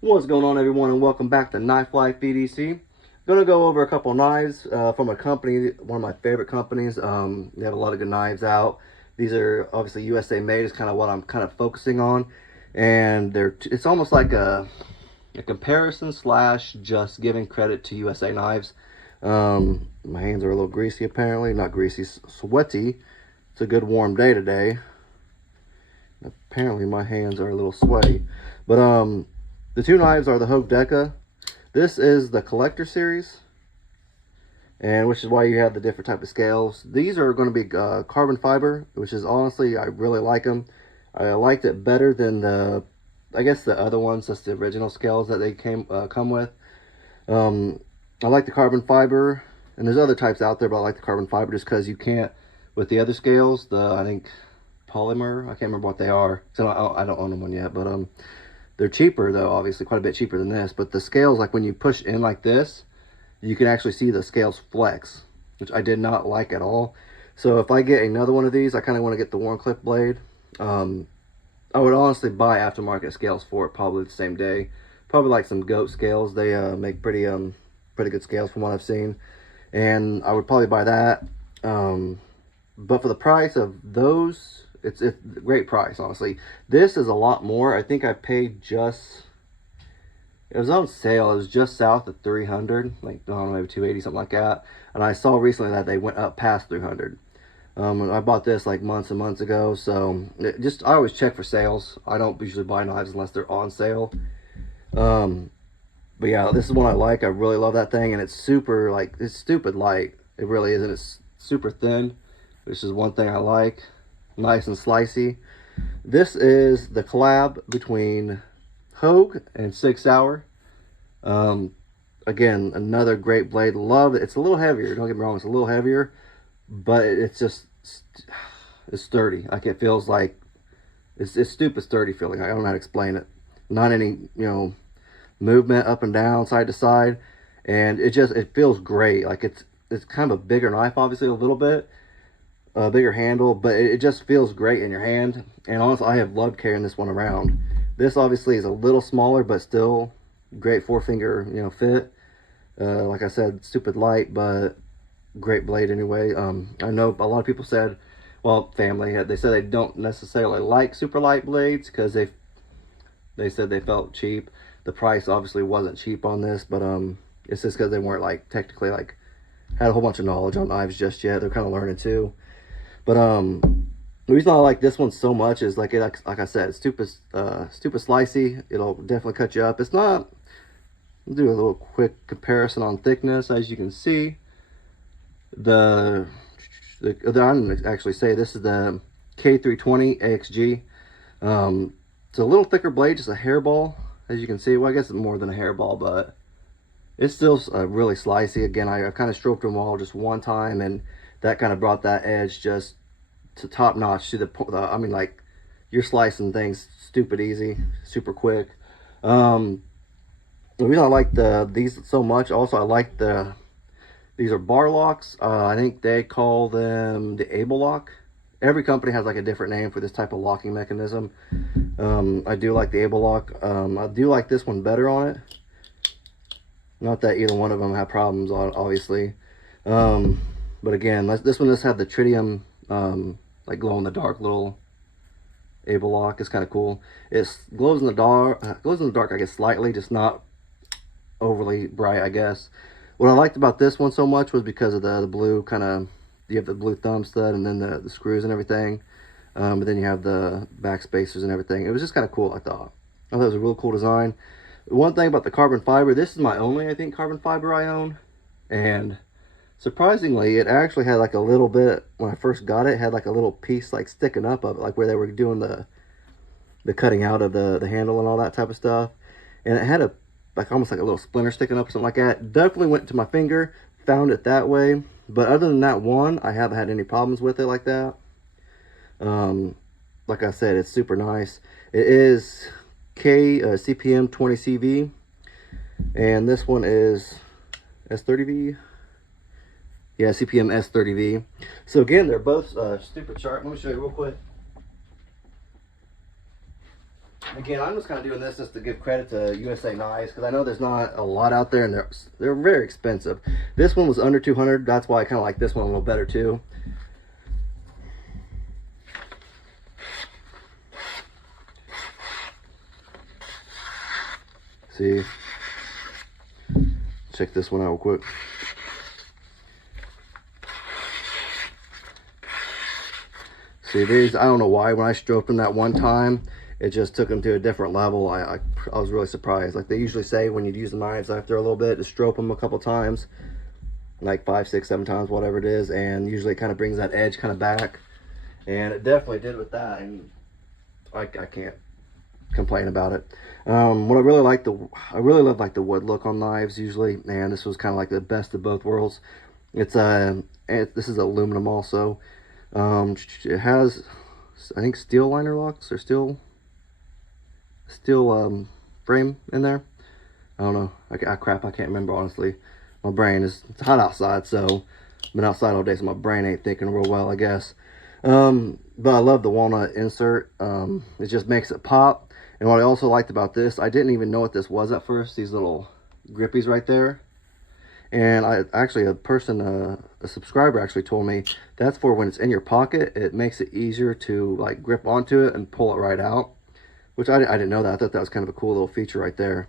What's going on, everyone, and welcome back to Knife Life EDC. Gonna go over a couple knives from a company, one of my favorite companies. They have a lot of good knives out. These are obviously USA made, is kind of what I'm kind of focusing on, and it's almost like a comparison slash just giving credit to USA knives. My hands are a little greasy, apparently not greasy, sweaty. It's a good warm day today. Apparently my hands are a little sweaty, but the two knives are the Hogue. This is the collector series, and which is why you have the different type of scales. These are going to be carbon fiber, which is honestly, I really like them. I liked it better than I guess the other ones, just the original scales that they come with. I like the carbon fiber, and there's other types out there, but I like the carbon fiber just because you can't with the other scales. I think polymer, I can't remember what they are, so I don't own one yet, but they're cheaper though, obviously quite a bit cheaper than this. But the scales, like when you push in like this, you can actually see the scales flex, which I did not like at all. So if I get another one of these, I kind of want to get the worn clip blade. I would honestly buy aftermarket scales for it probably the same day. Probably like some goat scales. They make pretty good scales from what I've seen, and I would probably buy that. But for the price of those, it's a great price, honestly. This is a lot more. I think I paid just, it was on sale, it was just south of 300, like I don't know, maybe 280, something like that. And I saw recently that they went up past 300. And I bought this like months and months ago, so I always check for sales. I don't usually buy knives unless they're on sale. But yeah, this is one I like. I really love that thing, and it's super, like, it's stupid light. It really is, and it's super thin, which is one thing I like. Nice and slicey. This is the collab between Hogue and 6 Hour. Again, another great blade. Love it. It's a little heavier, don't get me wrong, it's a little heavier, but it's just, it's sturdy. Like, it feels like it's stupid sturdy feeling. I don't know how to explain it. Not any, movement up and down, side to side, and it feels great. Like, it's kind of a bigger knife, obviously, a little bit, a bigger handle, but it just feels great in your hand. And honestly, I have loved carrying this one around. This obviously is a little smaller, but still great 4-finger fit. Like I said, stupid light, but great blade anyway. I know a lot of people said, well, family, they said they don't necessarily like super light blades because they said they felt cheap. The price obviously wasn't cheap on this, but it's just because they weren't like technically like had a whole bunch of knowledge on knives just yet. They're kind of learning too. But the reason I like this one so much is like I said, it's stupid slicey. It'll definitely cut you up. It's not. I'll do a little quick comparison on thickness. As you can see, I didn't actually say this is the K320 AXG. It's a little thicker blade, just a hairball, as you can see. Well, I guess it's more than a hairball, but it's still really slicey. Again, I kind of stroked them all just one time, and that kind of brought that edge just to top notch to I mean, like, you're slicing things stupid easy, super quick. The reason I like these so much, also I like these are bar locks. I think they call them the Able lock. Every company has like a different name for this type of locking mechanism. I do like the Able lock. I do like this one better on it. Not that either one of them have problems, obviously. But again, this one just had the tritium, like glow in the dark little Able lock. It's kind of cool. It glows in the dark. I guess slightly, just not overly bright, I guess. What I liked about this one so much was because of the blue kind of. You have the blue thumb stud and then the screws and everything. But then you have the back spacers and everything. It was just kind of cool, I thought. I thought it was a real cool design. One thing about the carbon fiber, this is my only, I think, carbon fiber I own. And surprisingly, it actually had like a little bit, when I first got it, had like a little piece like sticking up of it, like where they were doing the cutting out of the handle and all that type of stuff. And it had like almost like a little splinter sticking up or something like that. Definitely went to my finger, found it that way. But other than that one, I haven't had any problems with it like that. Like I said, it's super nice. It is CPM 20CV, and this one is S30V. Yeah, CPM S30V. So again, they're both stupid sharp. Let me show you real quick. Again, I'm just kind of doing this just to give credit to USA Knives, because I know there's not a lot out there, and they're very expensive. This one was under 200. That's why I kind of like this one a little better too. See, check this one out real quick. See these, I don't know why, when I stroked them that one time, it just took them to a different level. I was really surprised. Like they usually say when you use the knives after a little bit, to stroke them a couple times, like 5, 6, 7 times, whatever it is, and usually it kind of brings that edge kind of back. And it definitely did with that, and I can't complain about it. What I really love like the wood look on knives usually, and this was kind of like the best of both worlds. This is aluminum also. It has, I think, steel liner locks or steel frame in there. I don't know. Crap, I can't remember honestly. My brain it's hot outside, so I've been outside all day, so my brain ain't thinking real well, I guess. But I love the walnut insert. It just makes it pop. And what I also liked about this, I didn't even know what this was at first, these little grippies right there. And a subscriber actually told me that's for when it's in your pocket. It makes it easier to like grip onto it and pull it right out, which I didn't know that. I thought that was kind of a cool little feature right there.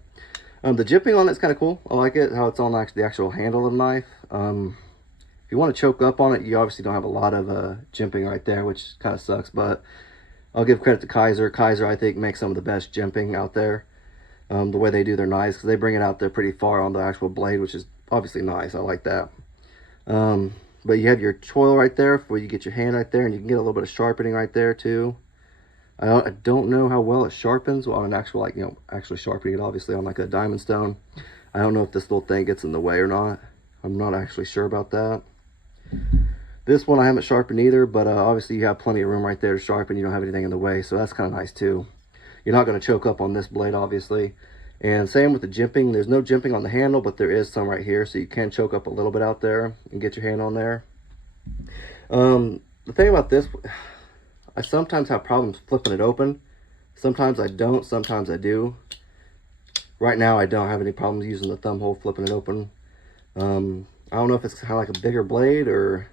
The jimping on it's kind of cool. I like it, how it's on the actual handle of the knife. If you want to choke up on it, you obviously don't have a lot of jimping right there, which kind of sucks, but I'll give credit to Kaiser. Kaiser, I think, makes some of the best jimping out there. The way they do their knives, because they bring it out there pretty far on the actual blade, which is obviously nice. I like that. But you have your choil right there where you get your hand right there, and you can get a little bit of sharpening right there too. I don't know how well it sharpens on an actual, like, actually sharpening it obviously on like a diamond stone. I don't know if this little thing gets in the way or not. I'm not actually sure about that. This one I haven't sharpened either, but obviously you have plenty of room right there to sharpen. You don't have anything in the way, so that's kind of nice too. You're not going to choke up on this blade, obviously. And same with the jimping. There's no jimping on the handle, but there is some right here, so you can choke up a little bit out there and get your hand on there. The thing about this, I sometimes have problems flipping it open. Sometimes I don't, sometimes I do. Right now I don't have any problems using the thumb hole flipping it open. I don't know if it's kind of like a bigger blade or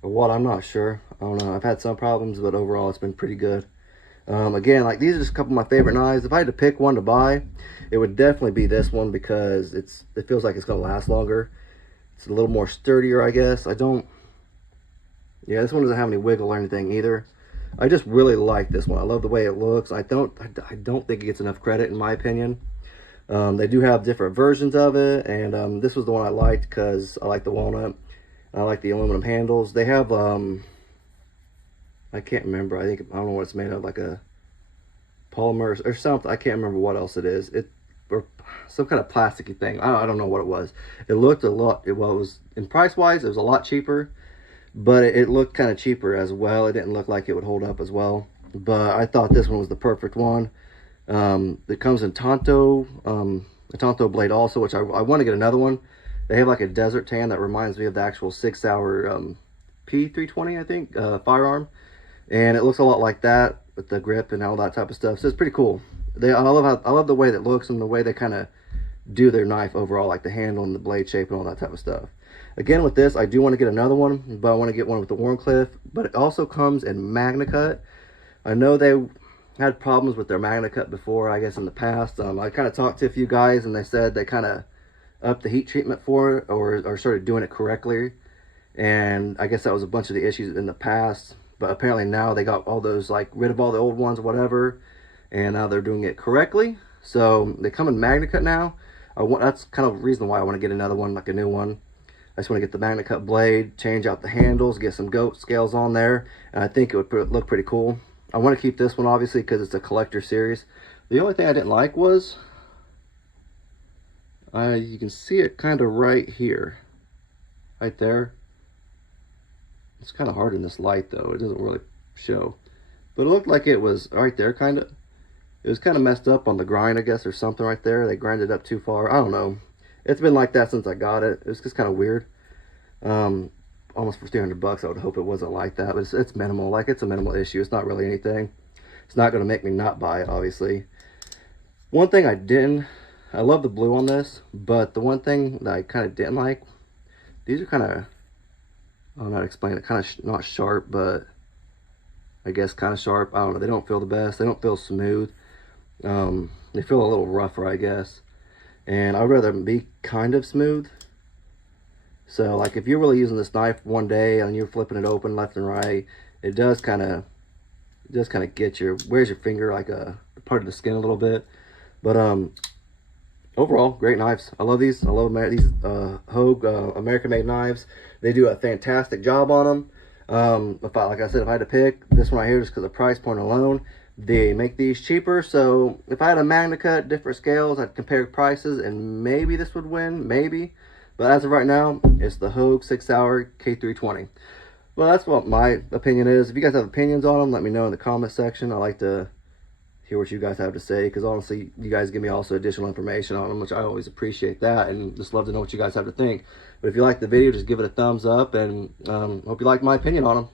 what, I'm not sure. I don't know. I've had some problems, but overall it's been pretty good. Again, like these are just a couple of my favorite knives. If I had to pick one to buy, it would definitely be this one, because it feels like it's going to last longer. It's a little more sturdier, I guess. Yeah, this one doesn't have any wiggle or anything either. I just really like this one. I love the way it looks. I don't think it gets enough credit in my opinion. They do have different versions of it, and this was the one I liked because I like the walnut. I like the aluminum handles. They have I can't remember. I don't know what it's made of, like a polymer or something. I can't remember what else it is. Or some kind of plasticky thing. I don't know what it was. It looked a lot. Well, it was, in price wise, it was a lot cheaper, but it looked kind of cheaper as well. It didn't look like it would hold up as well. But I thought this one was the perfect one. It comes in a Tonto blade also, which I want to get another one. They have like a desert tan that reminds me of the actual 6-hour P320, I think, firearm. And it looks a lot like that with the grip and all that type of stuff. So it's pretty cool. I love the way that looks and the way they kind of do their knife overall, like the handle and the blade shape and all that type of stuff. Again, with this, I do want to get another one, but I want to get one with the Warncliffe. But it also comes in Magna Cut. I know they had problems with their Magna Cut before, I guess in the past. I kind of talked to a few guys, and they said they kind of upped the heat treatment for it, or started doing it correctly. And I guess that was a bunch of the issues in the past. But apparently now they got all those, like, rid of all the old ones or whatever, and now they're doing it correctly. So they come in Magna Cut now. That's kind of the reason why I want to get another one, like a new one. I just want to get the Magna Cut blade, change out the handles, get some goat scales on there, and I think it would look pretty cool. I want to keep this one obviously because it's a collector series. The only thing I didn't like was you can see it kind of right here, right there. It's kind of hard in this light though, it doesn't really show, but it looked like it was right there, kind of. It was kind of messed up on the grind, I guess, or something right there. They grinded up too far, I don't know. It's been like that since I got it. It was just kind of weird. Almost for $300 I would hope it wasn't like that, but it's minimal. Like, it's a minimal issue, it's not really anything. it's not going to make me not buy it, obviously. One thing I love the blue on this, but the one thing that I kind of didn't like, these are kind of, I don't know how to explain it, kind of not sharp, but I guess kind of sharp. I don't know, they don't feel the best. They don't feel smooth. They feel a little rougher, I guess. And I'd rather them be kind of smooth. So like if you're really using this knife one day and you're flipping it open left and right, it does kind of get wears your finger like a part of the skin a little bit. But overall, great knives. I love these. I love these Hogue American made knives. They do a fantastic job on them. Like I said, if I had to pick this one right here, just because of the price point alone, they make these cheaper. So if I had a Magna Cut, different scales, I'd compare prices and maybe this would win, maybe. But as of right now, it's the Hogue 6-hour K320. Well, that's what my opinion is. If you guys have opinions on them, let me know in the comment section. I like to hear what you guys have to say, because honestly, you guys give me also additional information on them, which I always appreciate that, and just love to know what you guys have to think. But if you like the video, just give it a thumbs up, and hope you like my opinion on them.